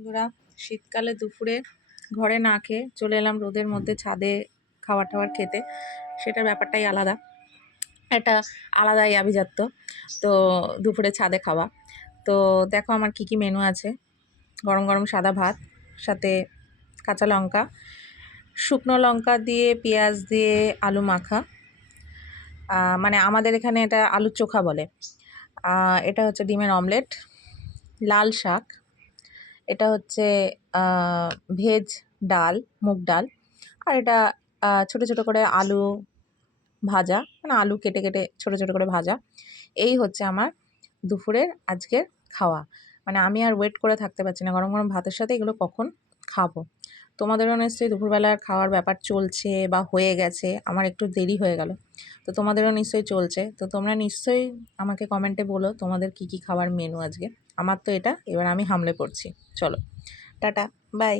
বন্ধুরা, শীতকালে দুপুরে ঘরে না খেয়ে চলে এলাম রোদের মধ্যে ছাদে খাবার টাবার খেতে। সেটার ব্যাপারটাই আলাদা, একটা আলাদাই আভিজাত্য। তো দুপুরে ছাদে খাওয়া, তো দেখো আমার কি কি মেনু আছে। গরম গরম সাদা ভাত, সাথে কাঁচা লঙ্কা, শুকনো লঙ্কা দিয়ে পেঁয়াজ দিয়ে আলু মাখা, মানে আমাদের এখানে এটা আলুর চোখা বলে। এটা হচ্ছে ডিমের অমলেট, লাল শাক, এটা হচ্ছে ভেজ ডাল, মুগ ডাল, আর এটা ছোটো ছোটো করে আলু ভাজা, মানে আলু কেটে কেটে ছোটো ছোটো করে ভাজা। এই হচ্ছে আমার দুপুরের আজকের খাওয়া। মানে আমি আর ওয়েট করে থাকতে পারছি না, গরম গরম ভাতের সাথে এগুলো কখন খাবো। তোমাদেরও নিশ্চয়ই দুপুরবেলার খাওয়ার ব্যাপার চলছে বা হয়ে গেছে, আমার একটু দেরি হয়ে গেল, তো তোমাদেরও নিশ্চয়ই চলছে। তো তোমরা নিশ্চয়ই আমাকে কমেন্টে বলো তোমাদের কি কি খাবার মেনু আজকে। আমার তো এটা, এবার আমি হামলে পড়ছি। চলো, টাটা, বাই।